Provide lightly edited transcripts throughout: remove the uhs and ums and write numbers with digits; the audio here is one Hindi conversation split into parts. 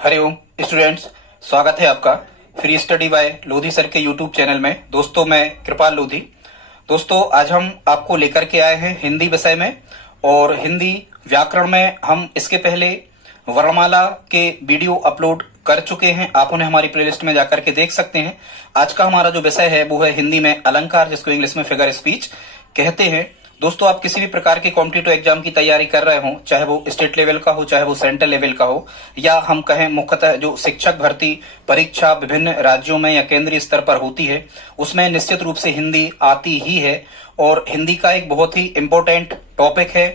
हरिओम स्टूडेंट्स, स्वागत है आपका free study bye Lodhi sir के यूट्यूब चैनल में। दोस्तों, मैं कृपाल लोधी। दोस्तों, आज हम आपको लेकर के आए हैं हिंदी विषय में, और हिंदी व्याकरण में हम इसके पहले वर्णमाला के वीडियो अपलोड कर चुके हैं। आप उन्हें हमारी प्लेलिस्ट में जाकर के देख सकते हैं। आज का हमारा जो विषय है वो है हिंदी में अलंकार, जिसको इंग्लिश में फिगर स्पीच कहते हैं। दोस्तों, आप किसी भी प्रकार के कॉम्पिटिटिव एग्जाम की तैयारी कर रहे हो, चाहे वो स्टेट लेवल का हो, चाहे वो सेंट्रल लेवल का हो, या हम कहें मुख्यतः जो शिक्षक भर्ती परीक्षा विभिन्न राज्यों में या केंद्रीय स्तर पर होती है, उसमें निश्चित रूप से हिंदी आती ही है। और हिंदी का एक बहुत ही इंपॉर्टेंट टॉपिक है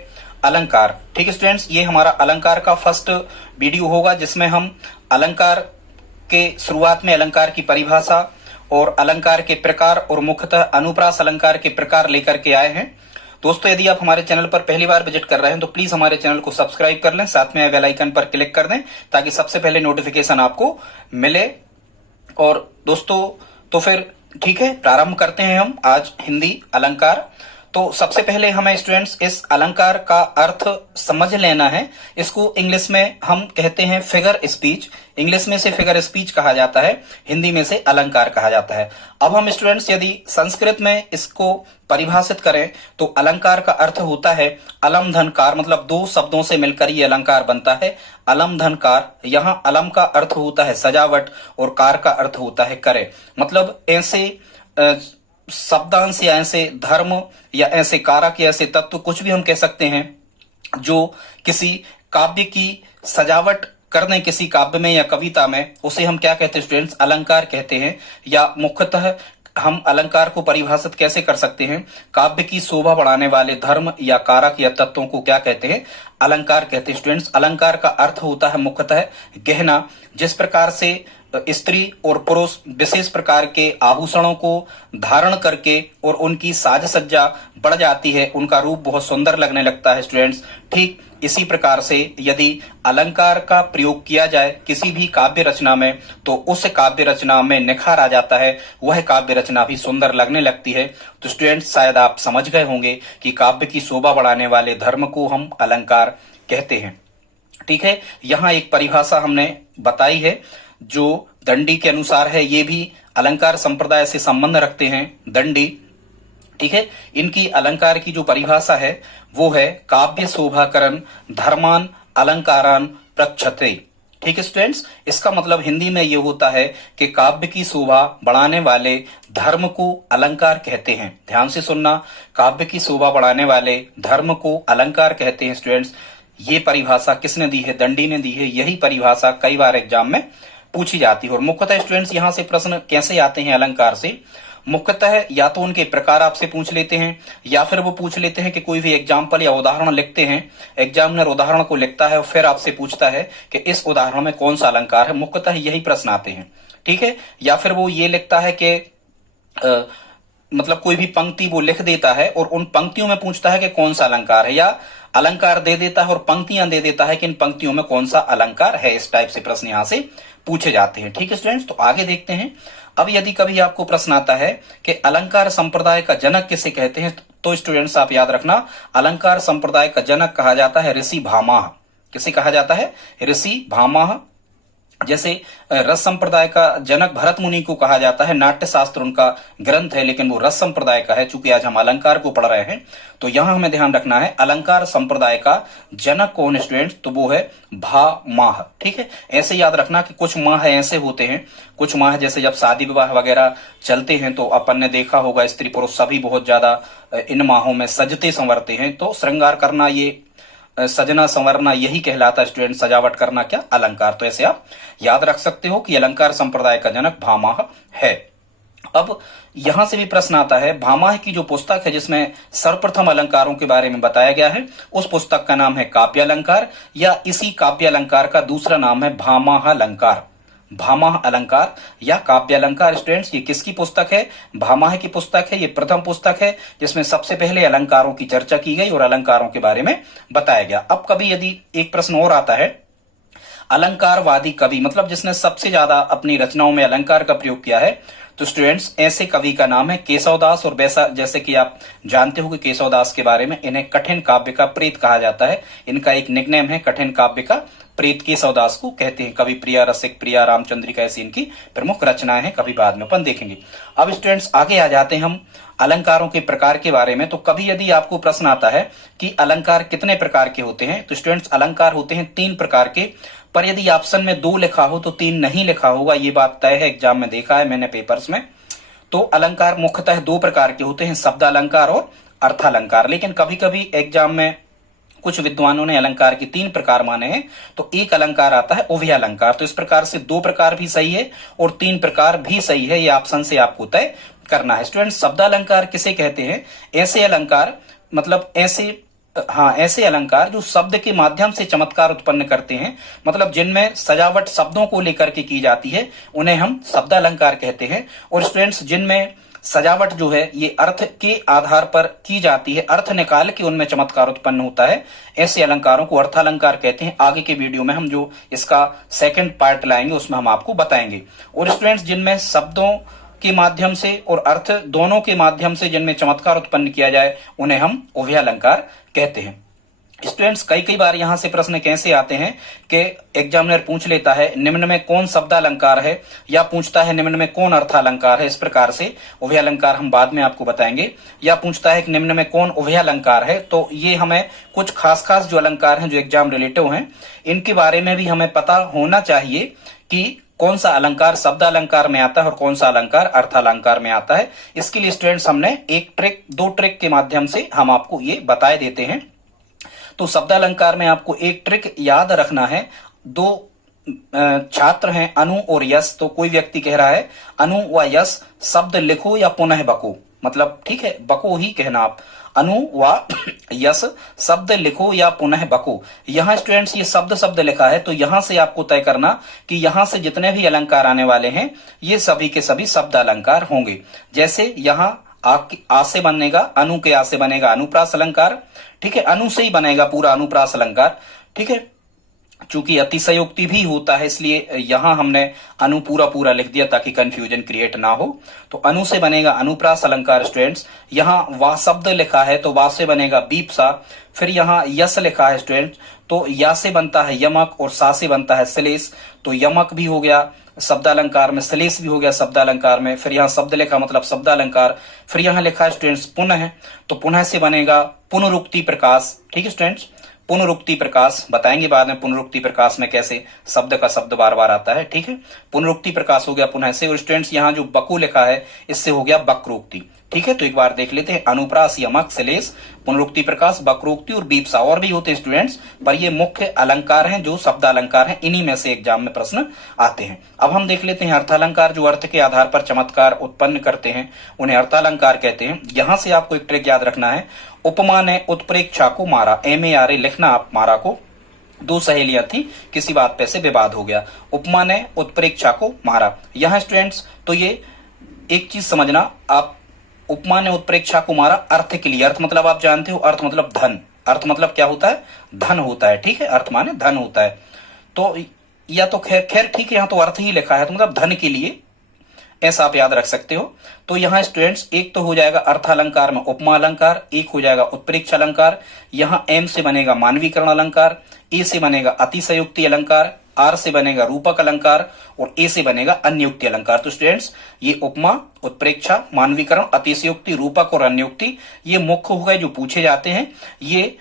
अलंकार। ठीक है स्टूडेंट्स, ये हमारा अलंकार का फर्स्ट वीडियो होगा, जिसमें हम अलंकार के शुरुआत में अलंकार की परिभाषा और अलंकार के प्रकार और मुख्यतः अनुप्रास अलंकार के प्रकार लेकर के आए हैं। दोस्तों, यदि आप हमारे चैनल पर पहली बार विजिट कर रहे हैं तो प्लीज हमारे चैनल को सब्सक्राइब कर लें, साथ में बेल आइकन पर क्लिक कर दें ताकि सबसे पहले नोटिफिकेशन आपको मिले। और दोस्तों, तो फिर ठीक है, प्रारंभ करते हैं हम आज हिंदी अलंकार। तो सबसे पहले हमें स्टूडेंट्स इस अलंकार का अर्थ समझ लेना है। इसको इंग्लिश में हम कहते हैं फिगर स्पीच। इंग्लिश में से फिगर स्पीच कहा जाता है, हिंदी में से अलंकार कहा जाता है। अब हम स्टूडेंट्स यदि संस्कृत में इसको परिभाषित करें तो अलंकार का अर्थ होता है अलम धन कार, मतलब दो शब्दों से मिलकर ये अलंकार बनता है, अलम धन कार। यहाँ अलम का अर्थ होता है सजावट और कार का अर्थ होता है करे, मतलब ऐसे शब्दांश या ऐसे धर्म या ऐसे कारक या ऐसे तत्व, कुछ भी हम कह सकते हैं, जो किसी काव्य की सजावट कर दें किसी काव्य में या कविता में, उसे हम क्या कहते हैं स्टूडेंट्स? अलंकार कहते हैं। या मुख्यतः हम अलंकार को परिभाषित कैसे कर सकते हैं? काव्य की शोभा बढ़ाने वाले धर्म या कारक या तत्वों को क्या कहते हैं? अलंकार कहते हैं स्टूडेंट्स। अलंकार का अर्थ होता है मुख्यतः गहना। जिस प्रकार से स्त्री और पुरुष विशेष प्रकार के आभूषणों को धारण करके और उनकी साज सज्जा बढ़ जाती है, उनका रूप बहुत सुंदर लगने लगता है स्टूडेंट्स, ठीक इसी प्रकार से यदि अलंकार का प्रयोग किया जाए किसी भी काव्य रचना में तो उस काव्य रचना में निखार आ जाता है, वह काव्य रचना भी सुंदर लगने लगती है। तो स्टूडेंट्स, शायद आप समझ गए होंगे कि काव्य की शोभा बढ़ाने वाले धर्म को हम अलंकार कहते हैं। ठीक है, यहाँ एक परिभाषा हमने बताई है जो दंडी के अनुसार है। ये भी अलंकार संप्रदाय से संबंध रखते हैं, दंडी। ठीक है, इनकी अलंकार की जो परिभाषा है वो है काव्य शोभाकरण धर्मान अलंकारान प्रक्षते। ठीक है स्टूडेंट्स, इसका मतलब हिंदी में ये होता है कि काव्य की शोभा बढ़ाने वाले धर्म को अलंकार कहते हैं। ध्यान से सुनना, काव्य की शोभा बढ़ाने वाले धर्म को अलंकार कहते हैं स्टूडेंट्स। ये परिभाषा किसने दी है? दंडी ने दी है। यही परिभाषा कई बार एग्जाम में पूछी जाती है। और मुख्यतः स्टूडेंट्स, यहाँ से प्रश्न कैसे आते हैं अलंकार से? मुख्यतः या तो उनके प्रकार आपसे पूछ लेते हैं, या फिर वो पूछ लेते हैं कि कोई भी एग्जाम्पल या उदाहरण लिखते हैं, एग्जामिनर उदाहरण को लिखता है और फिर आपसे पूछता है कि इस उदाहरण में कौन सा अलंकार है। मुख्यतः यही प्रश्न आते हैं। ठीक है, या फिर वो ये लिखता है कि मतलब कोई भी पंक्ति वो लिख देता है और उन पंक्तियों में पूछता है कि कौन सा अलंकार है, या अलंकार दे देता है और पंक्तियां दे देता है कि इन पंक्तियों में कौन सा अलंकार है। इस टाइप से प्रश्न यहां से पूछे जाते हैं। ठीक है स्टूडेंट्स, तो आगे देखते हैं। अब यदि कभी आपको प्रश्न आता है कि अलंकार संप्रदाय का जनक किसे कहते हैं, तो स्टूडेंट्स आप याद रखना, अलंकार संप्रदाय का जनक कहा जाता है ऋषि भामाह। किसे कहा जाता है? ऋषि भामाह। जैसे रस संप्रदाय का जनक भरत मुनि को कहा जाता है, नाट्य शास्त्र उनका ग्रंथ है, लेकिन वो रस संप्रदाय का है। चूंकि आज हम अलंकार को पढ़ रहे हैं तो यहां हमें ध्यान रखना है अलंकार संप्रदाय का जनक कौन है स्टूडेंट्स? तो वो है भामाह। ठीक है, ऐसे याद रखना कि कुछ माह ऐसे होते हैं, कुछ माह जैसे जब शादी विवाह वगैरह चलते हैं तो अपन ने देखा होगा स्त्री पुरुष सभी बहुत ज्यादा इन माहों में सजते संवरते हैं। तो श्रृंगार करना, ये सजना संवरना, यही कहलाता है स्टूडेंट। सजावट करना क्या? अलंकार। तो ऐसे आप याद रख सकते हो कि अलंकार संप्रदाय का जनक भामाह है। अब यहां से भी प्रश्न आता है, भामाह की जो पुस्तक है जिसमें सर्वप्रथम अलंकारों के बारे में बताया गया है, उस पुस्तक का नाम है काव्य अलंकार, या इसी काव्य अलंकार का दूसरा नाम है भामाह अलंकार। भामाह अलंकार या काव्य अलंकार स्टूडेंट्स, ये किसकी पुस्तक है? भामाह की पुस्तक है। ये प्रथम पुस्तक है जिसमें सबसे पहले अलंकारों की चर्चा की गई और अलंकारों के बारे में बताया गया। अब कभी यदि एक प्रश्न और आता है, अलंकारवादी कवि, मतलब जिसने सबसे ज्यादा अपनी रचनाओं में अलंकार का प्रयोग किया है, तो स्टूडेंट्स ऐसे कवि का नाम है केशवदास, और वैसा जैसे कि आप जानते हो कि केशवदास के बारे में इन्हें कठिन काव्य का प्रेत कहा जाता है। इनका एक निकनेम है कठिन काव्य का प्रेत, केशवदास को कहते हैं। कवि प्रिया, रसिक प्रिया, रामचंद्रिका ऐसी इनकी प्रमुख रचनाएं हैं, कभी बाद में अपन देखेंगे। अब स्टूडेंट्स आगे आ जाते हैं हम अलंकारों के प्रकार के बारे में। तो कभी यदि आपको प्रश्न आता है कि अलंकार कितने प्रकार के होते हैं, तो स्टूडेंट्स अलंकार होते हैं 3 प्रकार के, पर यदि ऑप्शन में 2 लिखा हो तो 3 नहीं लिखा होगा, ये बात तय है, एग्जाम में देखा है मैंने पेपर्स में। तो अलंकार मुख्यतः 2 प्रकार के होते हैं, शब्द अलंकार और अर्थालंकार। लेकिन कभी कभी एग्जाम में कुछ विद्वानों ने अलंकार के 3 प्रकार माने हैं। तो एक अलंकार आता है उभय अलंकार। तो इस प्रकार से 2 प्रकार भी सही है और 3 प्रकार भी सही है, ये ऑप्शन से आपको तय करना है। स्टूडेंट शब्द अलंकार किसे कहते हैं? ऐसे अलंकार, मतलब ऐसे अलंकार जो शब्द के माध्यम से चमत्कार उत्पन्न करते हैं, मतलब जिनमें सजावट शब्दों को लेकर के की जाती है, उन्हें हम शब्द अलंकार कहते हैं। और स्टूडेंट्स जिनमें सजावट जो है ये अर्थ के आधार पर की जाती है, अर्थ निकाल के उनमें चमत्कार उत्पन्न होता है, ऐसे अलंकारों को अर्थालंकार कहते हैं। आगे के वीडियो में हम जो इसका सेकंड पार्ट लाएंगे उसमें हम आपको बताएंगे। और स्टूडेंट्स जिनमें शब्दों के माध्यम से और अर्थ दोनों के माध्यम से जिनमें चमत्कार उत्पन्न किया जाए, उन्हें हम उभय अलंकार कहते हैं। स्टूडेंट्स कई बार यहां से प्रश्न कैसे आते हैं कि एग्जामिनर पूछ लेता है निम्न में कौन शब्दालंकार है, या पूछता है निम्न में कौन अर्थालंकार है। इस प्रकार से उभय अलंकार हम बाद में आपको बताएंगे। या पूछता है कि निम्न में कौन उभय अलंकार है। तो ये हमें कुछ खास जो अलंकार हैं जो एग्जाम रिलेटिव हैं, इनके बारे में भी हमें पता होना चाहिए कि कौन सा अलंकार शब्द अलंकार में आता है और कौन सा अलंकार अर्थालंकार में आता है। इसके लिए स्टूडेंट्स हमने 2 ट्रिक के माध्यम से हम आपको ये बताए देते हैं। तो शब्द अलंकार में आपको एक ट्रिक याद रखना है। 2 छात्र हैं अनु और यश। तो कोई व्यक्ति कह रहा है अनु व यश शब्द लिखो या पुनः बको, मतलब ठीक है बको ही कहना आप। अनु व यश शब्द लिखो या पुनः बको। यहां स्टूडेंट्स ये शब्द लिखा है, तो यहां से आपको तय करना कि यहां से जितने भी अलंकार आने वाले हैं ये सभी के सभी शब्द अलंकार होंगे। जैसे यहां आ से बनेगा, अनु के आ से बनेगा अनुप्रास अलंकार, ठीक है, अनु से ही बनेगा पूरा अनुप्रास अलंकार, ठीक है। चूंकि अतिशयोक्ति भी होता है इसलिए यहां हमने अनु पूरा लिख दिया ताकि कंफ्यूजन क्रिएट ना हो। तो अनु से बनेगा अनुप्रास अलंकार। स्टूडेंट्स यहां वा शब्द लिखा है तो वा से बनेगा बीपसा। फिर यहां यस लिखा है स्टूडेंट्स, तो या से बनता है यमक और सा से बनता है श्लेष। तो यमक भी हो गया शब्दालंकार में, श्लेष भी हो गया शब्दालंकार में। फिर यहाँ शब्द लिखा मतलब शब्दालंकार। फिर यहाँ लिखा है स्टूडेंट्स पुनः, तो पुनः से बनेगा पुनरुक्ति प्रकाश, ठीक है स्टूडेंट्स। पुनरुक्ति प्रकाश बताएंगे बाद में, पुनरुक्ति प्रकाश में कैसे शब्द का शब्द बार बार आता है, ठीक है। पुनरुक्ति प्रकाश हो गया पुनः से। और स्टूडेंट्स यहाँ जो बकु लिखा है इससे हो गया वक्रोक्ति, ठीक है। तो एक बार देख लेते हैं अनुप्रास, यमक, श्लेष, पुनरुक्ति प्रकाश, वक्रोक्ति और बीपसा। और भी होते हैं स्टूडेंट्स, पर ये मुख्य अलंकार हैं जो शब्द अलंकार हैं, इन्हीं में से एग्जाम में प्रश्न आते हैं। अब हम देख लेते हैं अर्थालंकार जो अर्थ के आधार पर चमत्कार उत्पन्न करते हैं, उन्हें अर्थालंकार कहते हैं। यहां से आपको एक ट्रिक याद रखना है। उपमा ने उत्प्रेक्षा को मारा, MARA लिखना आप मारा को। 2 सहेलियां थी, किसी बात पे से विवाद हो गया, उपमा ने उत्प्रेक्षा को मारा। यहां स्टूडेंट्स तो ये एक चीज समझना आप, उपमा ने उत्प्रेक्षा को मारा अर्थ के लिए। अर्थ मतलब आप जानते हो, अर्थ मतलब धन। अर्थ मतलब क्या होता है? धन होता है, ठीक है। अर्थ माने धन होता है। तो या तो खैर ठीक है, यहाँ तो अर्थ ही लिखा है तो मतलब धन के लिए, ऐसा आप याद रख सकते हो। तो यहाँ स्टूडेंट्स एक तो हो जाएगा अर्थालंकार में उपमा अलंकार, एक हो जाएगा उत्प्रेक्षा अलंकार। यहाँ M से बनेगा मानवीकरण अलंकार, A से बनेगा अतिशयोक्ति अलंकार, R से बनेगा रूपक अलंकार और A से बनेगा अन्योक्ति अलंकार। तो स्टूडेंट्स ये उपमा, उत्प्रेक्षा, मानवीकरण, अतिशयोक्ति, रूपक और अन्योक्ति ये मुख्य हो गए जो पूछे जाते हैं। ये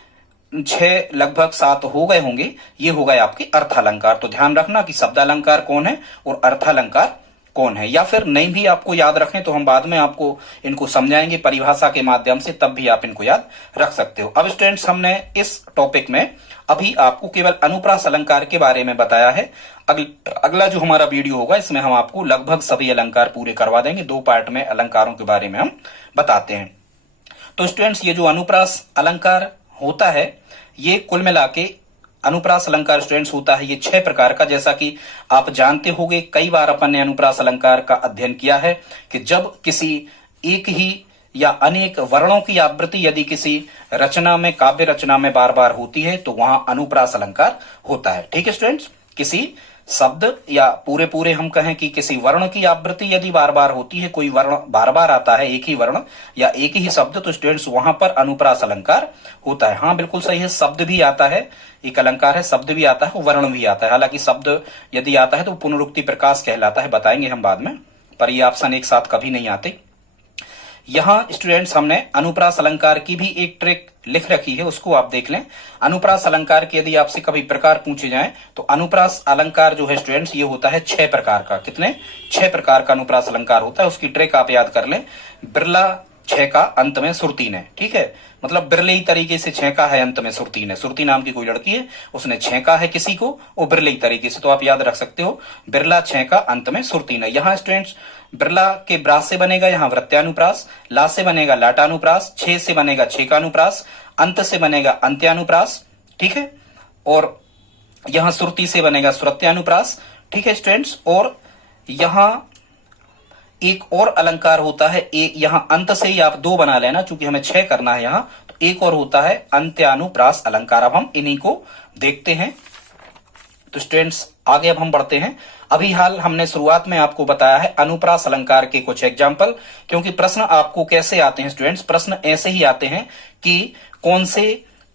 6 लगभग 7 हो गए होंगे, ये हो गए आपके अर्थालंकार। तो ध्यान रखना कि शब्दालंकार कौन है और अर्थालंकार कौन है। या फिर नहीं भी आपको याद रखें तो हम बाद में आपको इनको समझाएंगे परिभाषा के माध्यम से, तब भी आप इनको याद रख सकते हो। अब स्टूडेंट्स हमने इस टॉपिक में अभी आपको केवल अनुप्रास अलंकार के बारे में बताया है। अगला जो हमारा वीडियो होगा इसमें हम आपको लगभग सभी अलंकार पूरे करवा देंगे। 2 पार्ट में अलंकारों के बारे में हम बताते हैं। तो स्टूडेंट्स ये जो अनुप्रास अलंकार होता है ये कुल मिला के अनुप्रास अलंकार स्टूडेंट्स होता है ये 6 प्रकार का। जैसा कि आप जानते होंगे कई बार अपन ने अनुप्रास अलंकार का अध्ययन किया है कि जब किसी एक ही या अनेक वर्णों की आवृत्ति यदि किसी रचना में, काव्य रचना में बार बार होती है तो वहां अनुप्रास अलंकार होता है, ठीक है स्टूडेंट्स। किसी शब्द या पूरे पूरे हम कहें कि किसी वर्ण की आवृत्ति यदि बार बार होती है, कोई वर्ण बार बार आता है, एक ही वर्ण या एक ही शब्द, तो स्टूडेंट्स वहां पर अनुप्रास अलंकार होता है। हाँ बिल्कुल सही है, शब्द भी आता है, एक अलंकार है, शब्द भी आता है, वर्ण भी आता है। हालांकि शब्द यदि आता है तो पुनरुक्ति प्रकाश कहलाता है, बताएंगे हम बाद में, पर ये ऑप्शन एक साथ कभी नहीं आते। यहां स्टूडेंट्स हमने अनुप्रास अलंकार की भी एक ट्रिक लिख रखी है, उसको आप देख लें। अनुप्रास अलंकार के यदि आपसे कभी प्रकार पूछे जाएं तो अनुप्रास अलंकार जो है स्टूडेंट्स ये होता है 6 प्रकार का। कितने? 6 प्रकार का अनुप्रास अलंकार होता है। उसकी ट्रिक आप याद कर लें। बिरला 6 का, अंत में सुरतीन है, ठीक है, मतलब बिरले तरीके से 6 का है, अंत में सुरतीन है। सुरती नाम की कोई लड़की है, उसने 6 का है किसी को, वो बिरले तरीके से, तो आप याद रख सकते हो बिरला 6 का, अंत में सुरतीन है। यहाँ स्टूडेंट्स बिरला के ब्रा से बनेगा यहाँ वृत्यानुप्रास, ला से बनेगा लाटानुप्रास, 6 से बनेगा छेकानुप्रास, अंत से बनेगा अंत्यानुप्रास, ठीक है, और यहां सुरती से बनेगा सुरत्यानुप्रास, ठीक है स्टूडेंट्स। और यहां एक और अलंकार होता है, यहां अंत से ही आप 2 बना लेना, चूंकि हमें 6 करना है यहां, तो एक और होता है अंत्यानुप्रास अलंकार। अब हम इन्हीं को देखते हैं। तो स्टूडेंट्स आगे अब हम बढ़ते हैं। अभी हाल हमने शुरुआत में आपको बताया है अनुप्रास अलंकार के कुछ एग्जाम्पल, क्योंकि प्रश्न आपको कैसे आते हैं स्टूडेंट्स, प्रश्न ऐसे ही आते हैं कि कौन से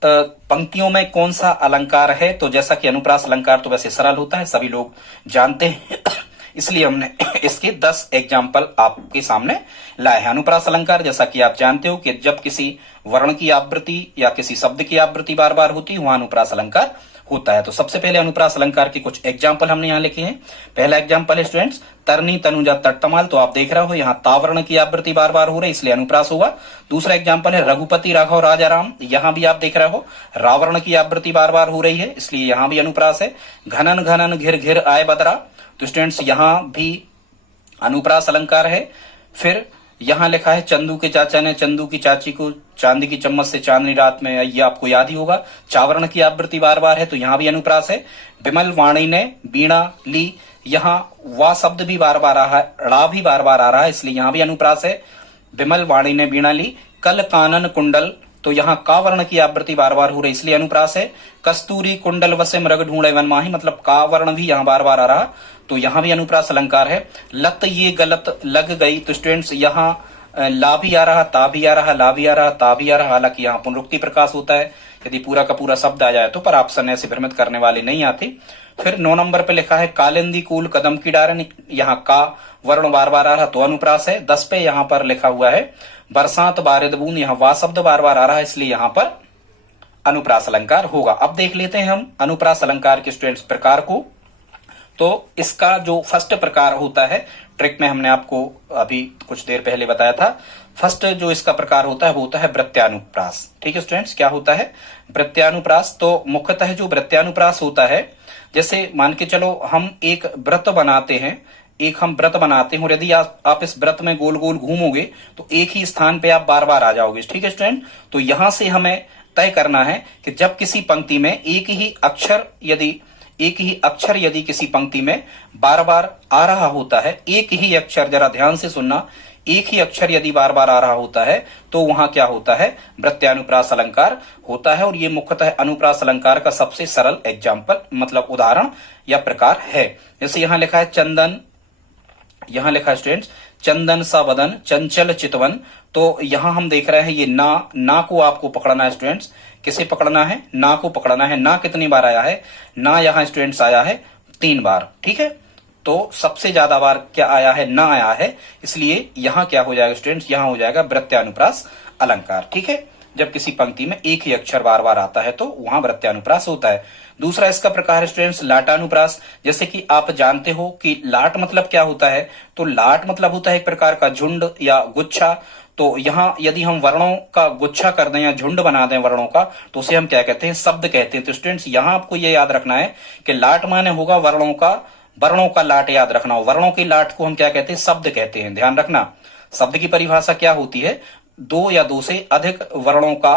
पंक्तियों में कौन सा अलंकार है। तो जैसा कि अनुप्रास अलंकार तो वैसे सरल होता है, सभी लोग जानते हैं, इसलिए हमने इसके 10 एग्जाम्पल आपके सामने लाए हैं। अनुप्रास अलंकार जैसा कि आप जानते हो कि जब किसी वर्ण की आवृत्ति या किसी शब्द की आवृत्ति बार बार होती है, वहां अनुप्रास अलंकार होता है। तो सबसे पहले अनुप्रास अलंकार के कुछ एग्जाम्पल हमने यहाँ लिखे हैं। पहला एग्जाम्पल है स्टूडेंट्स तरनी तनुजा तट्टमाल, तो आप देख रहे हो यहाँ तावर्ण की आवृत्ति बार बार हो रही है, इसलिए अनुप्रास होगा। दूसरा एग्जाम्पल है रघुपति राघव राजा राम, यहाँ भी आप देख रहे हो रावर्ण की आवृत्ति बार बार हो रही है, इसलिए यहाँ भी अनुप्रास है। घनन घनन घिर घिर आए बदरा, तो स्टूडेंट्स यहाँ भी अनुप्रास अलंकार है। फिर यहां लिखा है चंदू के चाचा ने चंदू की चाची को चांदी की चम्मच से चांदनी रात में, ये आपको याद ही होगा, चावरण की आवृत्ति बार बार है, तो यहां भी अनुप्रास है। विमल वाणी ने बीणा ली, यहां वा शब्द भी बार बार आ रहा है, ड़ा भी बार बार आ रहा है, इसलिए यहां भी अनुप्रास है। विमल वाणी ने बीणा ली। कल कानन कुंडल, तो यहाँ का वर्ण की आवृत्ति बार बार हो रही, इसलिए अनुप्रास है। कस्तूरी कुंडल वसे मृग ढूंढे वन माही, मतलब का वर्ण भी यहाँ बार बार आ रहा, तो यहाँ भी अनुप्रास अलंकार है। लत ये गलत लग गई, तो स्टूडेंट्स यहाँ ला भी आ रहा, ता भी आ रहा, ला भी आ रहा, ता भी आ रहा, हालांकि यहाँ पुनरुक्ति प्रकाश होता है यदि पूरा का पूरा शब्द आ जाए तो, पर ऑप्शन ऐसे भ्रमित करने वाले नहीं आते। फिर 9 नंबर पे लिखा है कालिंदी कूल कदम की डारन, यहाँ का वर्ण बार बार आ रहा, तो अनुप्रास है। 10 पे यहाँ पर लिखा हुआ है बरसात बारिद बूंद, यहाँ वा शब्द बार बार आ रहा है, इसलिए यहाँ पर अनुप्रास अलंकार होगा। अब देख लेते हैं हम अनुप्रास अलंकार के स्टूडेंट्स प्रकार को। तो इसका जो फर्स्ट प्रकार होता है, ट्रिक में हमने आपको अभी कुछ देर पहले बताया था, फर्स्ट जो इसका प्रकार होता है वो होता है वृत्यानुप्रास। ठीक है स्टूडेंट्स, क्या होता है वृत्यानुप्रास? तो मुख्यतः जो वृत्यानुप्रास होता है, जैसे मान के चलो हम एक व्रत बनाते हैं, और यदि आप इस व्रत में गोल गोल घूमोगे तो एक ही स्थान पे आप बार बार आ जाओगे। ठीक है स्टूडेंट, तो यहां से हमें तय करना है कि जब किसी पंक्ति में एक ही अक्षर यदि किसी पंक्ति में बार बार आ रहा होता है, एक ही अक्षर, जरा ध्यान से सुनना, एक ही अक्षर यदि बार बार आ रहा होता है तो वहां क्या होता है, वृत्यानुप्रास अलंकार होता है। और ये मुख्यतः अनुप्रास अलंकार का सबसे सरल एग्जाम्पल, मतलब उदाहरण या प्रकार है। जैसे यहां लिखा है चंदन, यहां लिखा है स्टूडेंट्स चंदन सा बदन चंचल चितवन, तो यहां हम देख रहे हैं ये ना को आपको पकड़ना है स्टूडेंट्स। किसे पकड़ना है? ना को पकड़ना है। ना कितनी बार आया है? ना यहां स्टूडेंट्स आया है 3 बार। ठीक है, तो सबसे ज्यादा बार क्या आया है? ना आया है, इसलिए यहां क्या हो जाएगा स्टूडेंट्स, यहां हो जाएगा वृत्यानुप्रास अलंकार। ठीक है, जब किसी पंक्ति में एक ही अक्षर बार बार आता है तो वहां वृत्यानुप्रास होता है। दूसरा इसका प्रकार है स्टूडेंट्स लाटानुप्रास। जैसे कि आप जानते हो कि लाट मतलब क्या होता है, तो लाट मतलब होता है एक प्रकार का झुंड या गुच्छा। तो यहाँ यदि हम वर्णों का गुच्छा कर दें या झुंड बना दें वर्णों का, तो उसे हम क्या कहते हैं? शब्द कहते हैं। तो स्टूडेंट्स यहाँ आपको ये याद रखना है कि लाट माने होगा वर्णों का लाट, याद रखना हो। वर्णों की लाट को हम क्या कहते हैं? शब्द कहते हैं। ध्यान रखना, शब्द की परिभाषा क्या होती है? 2 या 2 से अधिक वर्णों का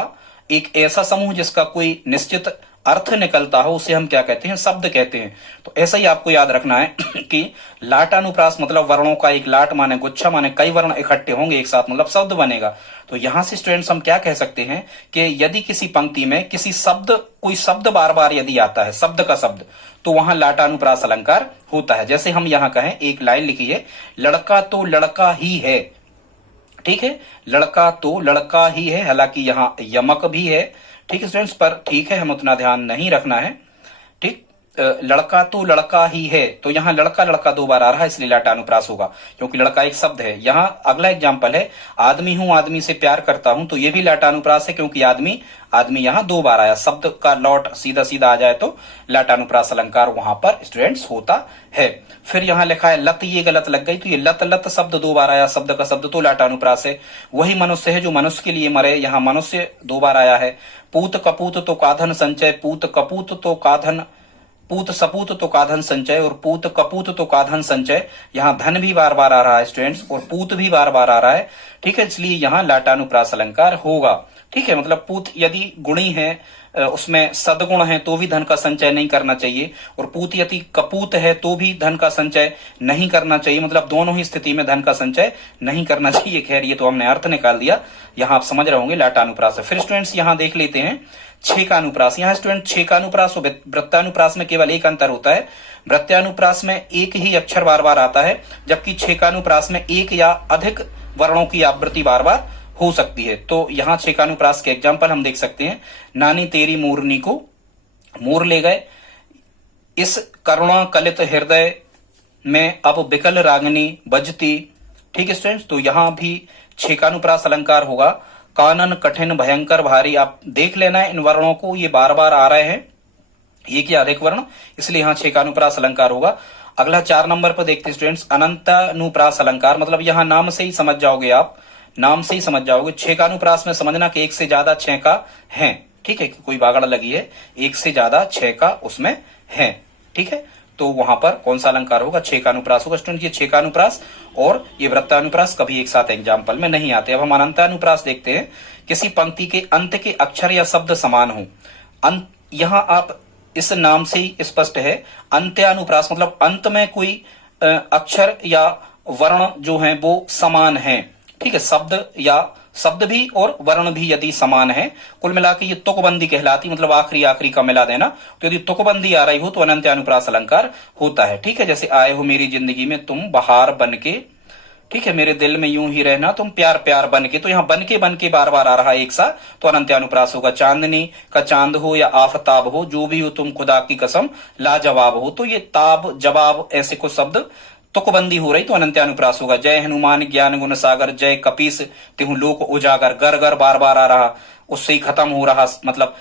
एक ऐसा समूह जिसका कोई निश्चित अर्थ निकलता हो उसे हम क्या कहते हैं, शब्द कहते हैं। तो ऐसा ही आपको याद रखना है कि लाटानुप्रास मतलब वर्णों का एक लाट माने गुच्छा माने कई वर्ण इकट्ठे होंगे एक साथ मतलब शब्द बनेगा। तो यहां से स्टूडेंट्स हम क्या कह सकते हैं कि यदि किसी पंक्ति में किसी शब्द कोई शब्द बार बार यदि आता है, शब्द का शब्द, तो वहां लाटानुप्रास अलंकार होता है। जैसे हम यहां कहें, एक लाइन लिखिए, लड़का तो लड़का ही है, ठीक है, लड़का तो लड़का ही है, हालांकि यहां यमक भी है, ठीक है स्टूडेंट्स, पर ठीक है, हम उतना ध्यान नहीं रखना है, ठीक। लड़का तो लड़का ही है, तो यहां लड़का लड़का दो बार आ रहा है, इसलिए लाटानुप्रास होगा, क्योंकि लड़का एक शब्द है। यहां अगला एग्जांपल है, आदमी हूं आदमी से प्यार करता हूं, तो ये भी लाटानुप्रास है, क्योंकि आदमी आदमी यहां दो बार आया, शब्द का लौट सीधा सीधा आ जाए तो लाटानुप्रास अलंकार वहां पर स्टूडेंट्स होता है। फिर यहां लिखा है लत, ये गलत लग गई, तो ये लत लत शब्द दो बार आया, शब्द का शब्द, तो लाटानुप्रास है। वही मनुष्य है जो मनुष्य के लिए मरे, यहां मनुष्य दो बार आया है। पूत कपूत तो काधन संचय, पूत कपूत तो काधन, पूत सपूत तो काधन संचय, और पूत कपूत तो काधन संचय, यहाँ धन भी बार बार आ रहा है स्टूडेंट्स, और पूत भी बार बार आ रहा है, ठीक है, इसलिए यहाँ लाटानुप्रास अलंकार होगा, ठीक है। मतलब पूत यदि गुणी है, उसमें सदगुण है, तो भी धन का संचय नहीं करना चाहिए, और पूत यदि कपूत है तो भी धन का संचय नहीं करना चाहिए, मतलब दोनों ही स्थिति में धन का संचय नहीं करना चाहिए। खैर ये तो हमने अर्थ निकाल दिया, यहाँ आप समझ रहे होंगे लाटानुप्रास है। फिर स्टूडेंट्स यहाँ देख लेते हैं छेकानुप्रास। यहाँ स्टूडेंट छेकानुप्रास और वृत्तानुप्रास में केवल एक अंतर होता है, वृत्तानुप्रास में एक ही अक्षर बार बार आता है, जबकि छेकानुप्रास में एक या अधिक वर्णों की आवृत्ति बार बार हो सकती है। तो यहाँ छेकानुप्रास के एग्जाम्पल हम देख सकते हैं, नानी तेरी मोरनी को मोर ले गए, इस करुणा कलित हृदय में अब बिकल रागनी बजती, ठीक है स्टूडेंट्स। तो यहां भी छेकानुप्रास अलंकार होगा। कानन कठिन भयंकर भारी, आप देख लेना है इन वर्णों को, ये बार बार आ रहे हैं, ये क्या अधिक वर्ण, इसलिए यहाँ छेकानुप्रास अलंकार होगा। अगला 4 नंबर पर देखते हैं स्टूडेंट्स अनंतानुप्रास अलंकार, मतलब यहाँ नाम से ही समझ जाओगे आप, नाम से ही समझ जाओगे। छेकानुप्रास में समझना कि एक से ज्यादा छेका है, ठीक है, कोई बागड़ लगी है, एक से ज्यादा छेका उसमें है, ठीक है, तो वहां पर कौन सा अलंकार होगा, छेकानुप्रास होगा स्टूडेंट। ये छेकानुप्रास और ये वृत्तानुप्रास कभी एक साथ एग्जाम्पल में नहीं आते। अब हम अनंतानुप्रास देखते हैं, किसी पंक्ति के अंत के अक्षर या शब्द समान हो, यहां आप इस नाम से ही स्पष्ट है। अंत्यानुप्रास मतलब अंत में कोई अक्षर या वर्ण जो है वो समान है, ठीक है, शब्द या शब्द भी और वर्ण भी यदि समान है, कुल मिला के ये तुकबंदी कहलाती, मतलब आखिरी आखिरी का मिला देना। तो यदि तुकबंदी आ रही हो तो अनंत्यानुप्रास अलंकार होता है, ठीक है। जैसे आए हो मेरी जिंदगी में तुम बहार बनके, ठीक है, मेरे दिल में यूं ही रहना तुम प्यार प्यार बनके, तो यहाँ बनके बार बार आ रहा है एक साथ, तो अनंत्यानुप्रास होगा। चांदनी का चांद हो या आफताब हो, जो भी हो तुम खुदा की कसम लाजवाब हो, तो ये ताब जवाब ऐसे कुछ शब्द तुकबंदी हो रही तो अनंत्यानुप्रास होगा। जय हनुमान ज्ञान गुण सागर, जय कपीस तिहु लोक उजागर, गर गर बार बार आ रहा, उससे ही खत्म हो रहा, मतलब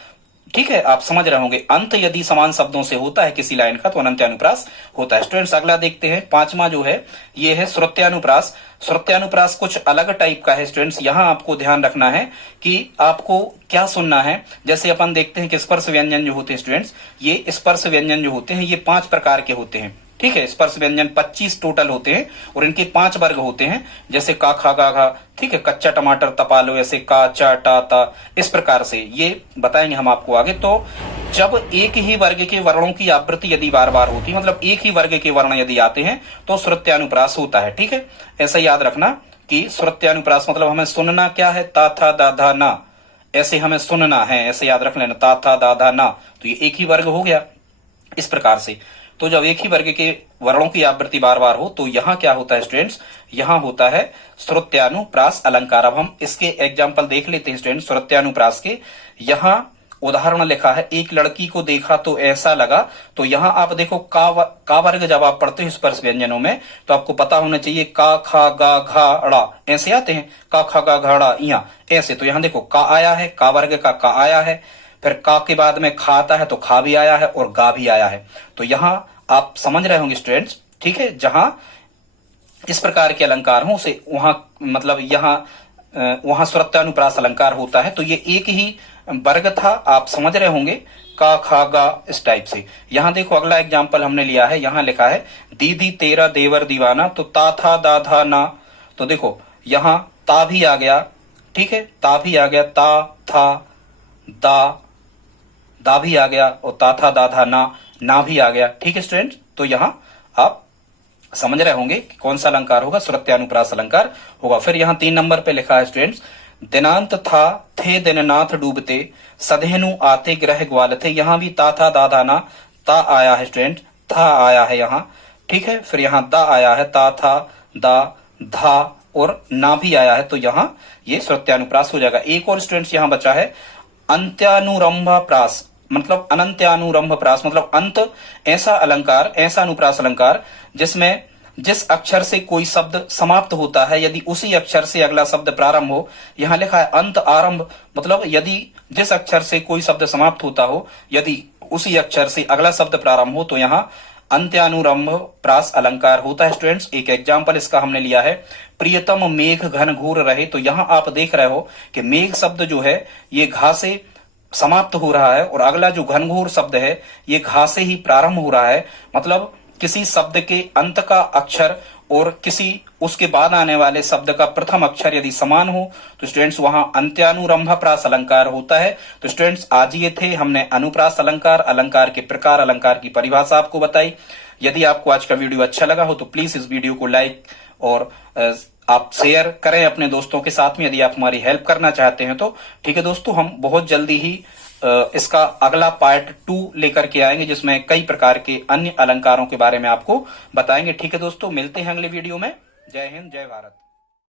ठीक है, आप समझ रहे होंगे। अंत यदि समान शब्दों से होता है किसी लाइन का तो अनंत्यानुप्रास होता है। स्टूडेंट्स अगला देखते हैं, 5वां जो है ये है श्रुत्यानुप्रास। श्रुत्यानुप्रास कुछ अलग टाइप का है स्टूडेंट्स, यहां आपको ध्यान रखना है कि आपको क्या सुनना है। जैसे अपन देखते हैं कि स्पर्श व्यंजन जो होते हैं स्टूडेंट्स, ये स्पर्श व्यंजन जो होते हैं ये 5 प्रकार के होते हैं, ठीक है। स्पर्श व्यंजन 25 टोटल होते हैं और इनके 5 वर्ग होते हैं, जैसे का खा गा घा, ठीक है, कच्चा टमाटर तपालो, ऐसे का चा टा ता, इस प्रकार से ये बताएंगे हम आपको आगे। तो जब एक ही वर्ग के वर्णों की आवृत्ति यदि बार बार होती है, मतलब एक ही वर्ग के वर्ण यदि आते हैं तो श्रुत्यानुप्रास होता है, ठीक है। ऐसा याद रखना कि श्रुत्यानुप्रास मतलब हमें सुनना क्या है, ता था दा धा ना, ऐसे हमें सुनना है, ऐसे याद रख लेना, ता था दा धा ना, तो ये एक ही वर्ग हो गया इस प्रकार से। तो जब एक ही वर्ग के वर्णों की आवृत्ति बार बार हो तो यहां क्या होता है स्टूडेंट्स, यहां होता है श्रुत्यानुप्रास अलंकार। अब हम इसके एग्जाम्पल देख लेते हैं स्टूडेंट्स श्रुत्यानुप्रास के। यहां उदाहरण लिखा है, एक लड़की को देखा तो ऐसा लगा, तो यहां आप देखो का वर्ग जब आप पढ़ते हो स्पर्श व्यंजनों में तो आपको पता होना चाहिए का खा गा घा अड़ा, ऐसे आते हैं, का खा गा घा अड़ा, यहाँ ऐसे। तो यहां देखो का आया है, का वर्ग का आया है, फिर का के बाद में खा आता है तो खा भी आया है और गा भी आया है। तो यहां आप समझ रहे होंगे स्टूडेंट्स, ठीक है, जहां इस प्रकार के अलंकार हो उसे वहां मतलब वहां श्रुत्यानुप्रास अलंकार होता है। तो ये एक ही वर्ग था, आप समझ रहे होंगे, का खा गा इस टाइप से। यहां देखो अगला एग्जाम्पल हमने लिया है, यहां लिखा है दीदी तेरा देवर दीवाना, तो ता था दा था ना, तो देखो यहां ता भी आ गया, ठीक है, ता भी आ गया, ता था दा दा भी आ गया और ता था दा था ना भी आ गया। ठीक है स्टूडेंट, तो यहाँ आप समझ रहे होंगे कि कौन सा अलंकार होगा, श्रुत्यानुप्रास अलंकार होगा। फिर यहाँ 3 नंबर पे लिखा है स्टूडेंट्स, दिनांत था थे दिननाथ डूबते, सधेनु आते ग्रह ग्वाल थे। यहाँ भी ता था दा था ना, ता आया है स्टूडेंट, था आया है यहाँ। ठीक है, फिर यहाँ दा आया है, ता था दा धा और ना भी आया है, तो यहाँ ये श्रुत्यानुप्रास हो जाएगा। एक और स्टूडेंट्स यहाँ बचा है अंत्यानुरंभ प्रास, मतलब अनंत्यानुरंभ प्रास, मतलब अंत ऐसा अलंकार, ऐसा अनुप्रास अलंकार जिसमें जिस अक्षर से कोई शब्द समाप्त होता है, यदि उसी अक्षर से अगला शब्द प्रारंभ हो। यहां लिखा है अंत आरंभ, मतलब यदि जिस अक्षर से कोई शब्द समाप्त होता हो, यदि उसी अक्षर से अगला शब्द प्रारंभ हो, तो यहाँ अंत्यानुरंभ प्रास अलंकार होता है स्टूडेंट्स। एक एग्जाम्पल इसका हमने लिया है, प्रियतम मेघ घन घूर रहे। तो यहां आप देख रहे हो कि मेघ शब्द जो है ये घा से समाप्त हो रहा है और अगला जो घनघोर शब्द है ये घा से ही प्रारंभ हो रहा है। मतलब किसी शब्द के अंत का अक्षर और किसी उसके बाद आने वाले शब्द का प्रथम अक्षर यदि समान हो तो स्टूडेंट्स वहां अंत्यानुरंभ प्रास अलंकार होता है। तो स्टूडेंट्स आज ये थे, हमने अनुप्रास अलंकार, अलंकार के प्रकार, अलंकार की परिभाषा आपको बताई। यदि आपको आज का वीडियो अच्छा लगा हो तो प्लीज इस वीडियो को लाइक और आप शेयर करें अपने दोस्तों के साथ में, यदि आप हमारी हेल्प करना चाहते हैं तो। ठीक है दोस्तों, हम बहुत जल्दी ही इसका अगला पार्ट 2 लेकर के आएंगे जिसमें कई प्रकार के अन्य अलंकारों के बारे में आपको बताएंगे। ठीक है दोस्तों, मिलते हैं अगले वीडियो में। जय हिंद, जय भारत।